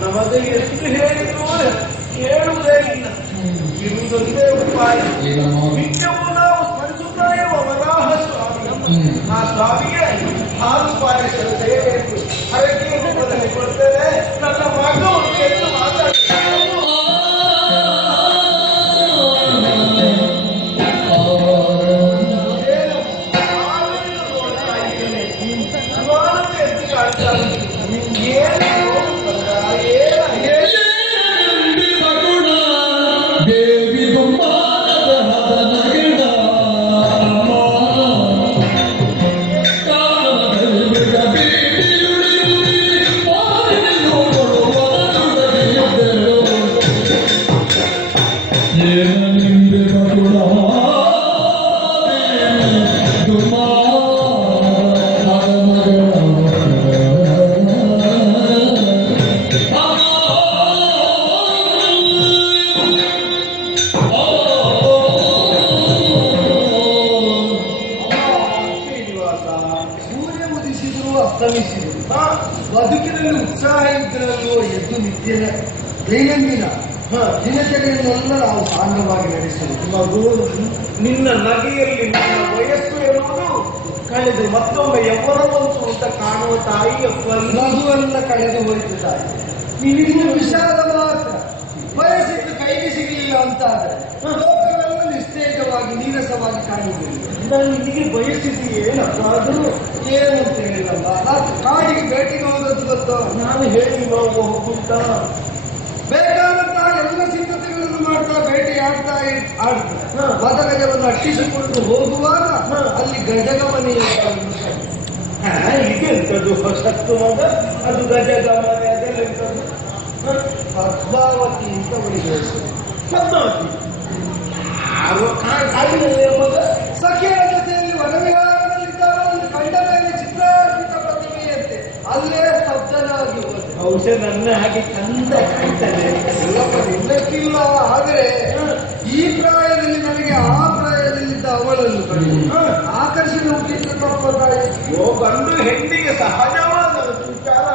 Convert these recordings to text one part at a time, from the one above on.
ನಮಗೆ ಎಷ್ಟು ಹೇಳಿದ್ರು ಕೇಳುವುದೇ ಇಲ್ಲ. ಇರುವುದೊಂದೇ ಉಪಾಯ. ನಿತ್ಯವೂ ನಾವು ಸ್ಮರಿಸುತ್ತಾ ಇರುವ ವರಾಹ ಸ್ವಾಮಿ, ಆ ಸ್ವಾಮಿಗೆ ಹಾಲು ಪಾಯಸದ ಸೇವೆಯನ್ನು ಹರಕೆ ರೂಪದಲ್ಲಿ ಕೊಡ್ತೇನೆ. ನನ್ನ ಮಗವನ್ನು ಎಂದು ಮಾತಾಡ್ತಾರೆ. ಬದುಕಿನಲ್ಲಿ ಉತ್ಸಾಹ ಇದ್ದರಲ್ಲೂ ಎದ್ದು ನಿತ್ಯದ ದೈನಂದಿನ ದಿನಚರಿಯನ್ನೆಲ್ಲ ನಾವು ಸಾಂಗವಾಗಿ ನಡೆಸಬೇಕು. ಮಗು, ನಿನ್ನ ನಗೆಯಲ್ಲಿ ನಿನ್ನ ವಯಸ್ಸು ಎನ್ನುವುದು ಕಳೆದು ಮತ್ತೊಮ್ಮೆ ಯೌವನವಂತು ಅಂತ ಕಾಣುವ ತಾಯಿಯ ಮಗುವೆಲ್ಲ ಕಳೆದು ಹೋಯಿತು ತಾಯಿ. ನೀನಿನ್ನು ವಿಷಾದ ಮಾತ್ರ. ವಯಸ್ಸಿದ್ದು ಕೈಗೆ ಸಿಗಲಿಲ್ಲ ಅಂತ ಆದರೆ ಲೋಕವೆಲ್ಲ ನಿಸ್ತೇಜವಾಗಿ ನೀರಸವಾಗಿ ಕಾಣುವುದಿಲ್ಲ. ನಾನು ನಿನಗೆ ಬಯಸಿದೆಯೇನಪ್ಪ? ಅದು ಏನು ಅಂತ ಹೇಳಿಲ್ಲಲ್ಲ. ಕಾಡಿಗೆ ಭೇಟಿಗೆ ಹೋದದ್ದು ಗೊತ್ತೋ? ನಾನು ಹೇಳಿ ಹೋಗುಂಟ ಬೇಕಾದಂತಹ ಎಲ್ಲ ಸಿದ್ಧತೆಗಳನ್ನು ಮಾಡ್ತಾ ಭೇಟಿಯಾಡ್ತಾ ಮದಗಜವನ್ನು ಅಟ್ಟಿಸಿಕೊಂಡು ಹೋಗುವಾಗ ಅಲ್ಲಿ ಗಜಗಮನೆ ಈಗೆಂತದ್ದು ಹೊಸತ್ತು ಮಗ? ಅದು ಗಜಗಮನೆ ಅದೆಲ್ಲ ಪದ್ಮಾವತಿ ಅಂತ ಬಳಿಗೆ ಪದ್ಮಾವತಿ ಕಾಡಿನಲ್ಲಿ ಮಗ ಸಖಿಯ ಜೊತೆಯಲ್ಲಿ ವನವಿಹಾರದಲ್ಲಿದ್ದಾಗ ಒಂದು ಕಂಡ ಮೇಲೆ ಚಿತ್ರಾರ್ಪಿತ ಪ್ರತಿಮೆಯಂತೆ ಅಲ್ಲೇ ಸ್ತಬ್ಧನಾಗಿ ಹೋದ. ಬಹುಶಃ ನನ್ನ ಹಾಗೆ ಚಂದ ಕಾಣ್ತದೆ. ಇಲ್ಲಕ್ಕಿಲ್ಲ. ಆದರೆ ಈ ಪ್ರಾಯದಲ್ಲಿ ನನಗೆ ಆ ಪ್ರಾಯದಲ್ಲಿದ್ದ ಅವಳನ್ನು ಕಂಡು ಆಕರ್ಷಣೆ ಹುಟ್ಟಿದ್ದು ತಪ್ಪದಾಯಿತು. ಗಂಡು ಹೆಣ್ಣಿಗೆ ಸಹಜವಾದ ವಿಚಾರ.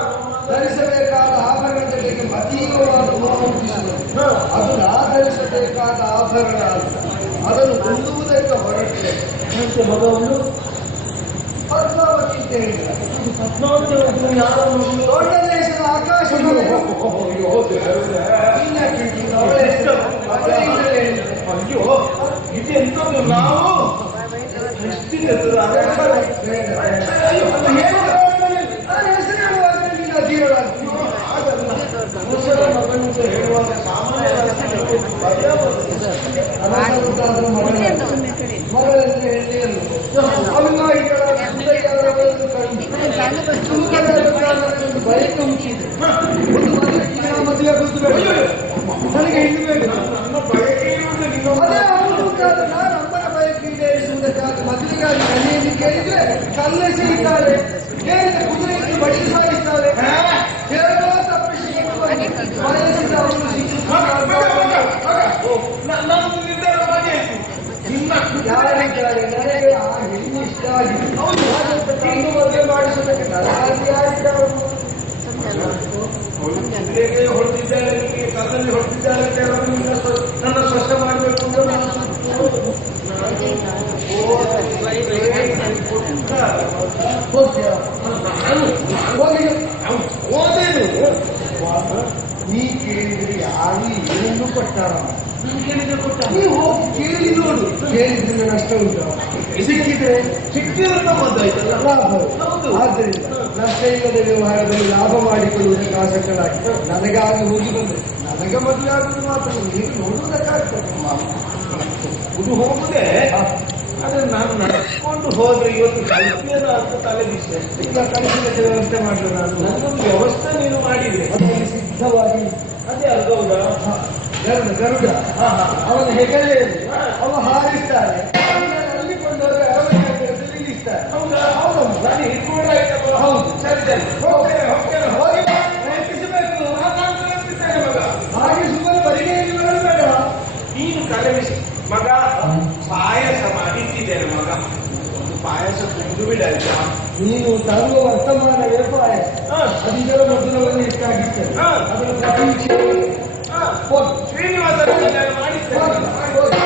ಧರಿಸಬೇಕಾದ ಆಭರಣಗಳಿಗೆ ಅತೀವವಾದ ಮೋಹ ಹುಟ್ಟಿಸುವುದು ಅದು ನಾ ಧರಿಸಬೇಕಾದ ಆಭರಣ ಅಂತ ಅದನ್ನು ಹೊಂದುವುದಕ್ಕೆ ಹೊರಟೆ. ಮಗವನ್ನು ಪದ್ಮಾವತಿ ಅಂತ ಹೇಳಿದ. ಪದ್ಮಾವತಿ ದೊಡ್ಡ ದೇಶದ ಆಕಾಶ ಅಯ್ಯೋ, ಇದೆಂತದ್ದು? ನಾವು ಹೇಳುವಾಗ ಮಗಳಲ್ಲಿ ಹೆಣ್ಣೆಯನ್ನು ಬೈಕ್ ಮುಚ್ಚಿದೆ. ಒಂದು ಮದುವೆ ನನಗೆ ಹೆಣ್ಣು ಬೇಕು. ಅದೇ ಅವನು ನಾನು ಅಮ್ಮನ ಬೈಕ್ ಈಡೇರಿಸುವುದಕ್ಕಾಗಿ ಮದುವೆಗಾಗಿ ಮನೆಯಲ್ಲಿ ಕೇಳಿದ್ರೆ ಕಲ್ಲೆಸೆಯುತ್ತಾರೆ. ಕೇಳಿದ್ರೆ ಕುದುರೆಯನ್ನು ಬಡಿದು ಹೋಗಿ ಹೋದೇನು ನೀ ಕೇಳಿದ್ರೆ ಯಾರು ಏನನ್ನು ಕೊಟ್ಟಾರ ಕೇಳಿದ್ರೆ ಕೊಟ್ಟ ನೀ ಹೋಗಿ ಕೇಳಿ ನೋಡು. ಕೇಳಿದ್ರೆ ನಷ್ಟ ಉಂಟು, ಸಿಕ್ಕಿದ್ರೆ ಸಿಕ್ಕಿದ್ರೆ ನಮ್ಮದಾಯ್ತಲ್ಲ. ಲಾಭ. ಹೌದು. ಆದ್ದರಿಂದ ನಷ್ಟ ಇಲ್ಲದ ವ್ಯವಹಾರದಲ್ಲಿ ಲಾಭ ಮಾಡಿಕೊಳ್ಳುವುದಕ್ಕೆ ಆಸಕ್ತರಾಗಿ ನನಗಾಗಿ ಹೋಗಿ ಬಂದೆ. ನನಗೆ ಮದುವೆ ಆಗುವುದು ಮಾತ್ರ ನೀವು ನೋಡುವುದಕ್ಕಾಗ್ತದೆ. ಇದು ಹೋಗುದೇ ಆದ್ರೆ ನಾನು ನಡೆಸ್ಕೊಂಡು ಹೋದ್ರೆ ಇವತ್ತು ಕಲ್ಪಿಯದ ಅಂತ ತಲೆ ಬಿಸಿ ಅಷ್ಟೇ. ಈಗ ಕಳಿಸಿದ ವ್ಯವಸ್ಥೆ ಮಾಡಿದ್ರು ನಾನು. ನನ್ನೊಂದು ವ್ಯವಸ್ಥೆ ನೀನು ಮಾಡಿದ್ರೆ ಅದರಲ್ಲಿ ಸಿದ್ಧವಾಗಿ ಅದೇ ಅರ್ಧೌದ ಗರುಡ ಅವನ ಹೆಗಲೆಯಲ್ಲಿ ಅವ ಹಾರಿಸ್ತಾರೆ, ಅಲ್ಲಿ ಕೊಂಡೋಗಿ ಅರಮನೆ ನಿಲ್ಲಿಸ್ತಾರೆ. ಹೌದಾ? ಹೌದು. ನಾನು ಹಿಡ್ಕೊಂಡಾಯ್ತಲ್ಲ. ಹೌದು. ಸರಿ ಸರಿ ಹೋಗ್ತೇನೆ ಹೋಗ್ತೇನೆ. ಹೋಗಿ ಪ್ರಯತ್ನಿಸಬೇಕು. ನಾನು ಪ್ರಯತ್ನಿಸ್ತೇನೆ ಮಗ. ಹಾಗೆ ಸುಮ್ಮನೆ ಬರಿಗೆ ಬೇಡ. ನೀನು ಕಲವಿಸಿ ಮಗ. ಪಾಯಸ ಮಾಡಿಟ್ಟಿದ್ದೇನೆ ಮಗ. ಒಂದು ಪಾಯಸ ಕುಡಿದು ಬಿಡಾಯ್ತಾ? ನೀನು ತರುವ ವರ್ತಮಾನವೇ ಪಾಯಸ. ಅದರ ಮೊದಲವನ್ನು ಇಷ್ಟಾಗಿರ್ತದೆ. ಅದರ ಪ್ರತೀಕ್ಷೆ ಶ್ರೀನಿವಾಸ ಮಾಡಿಸ್ತೇನೆ.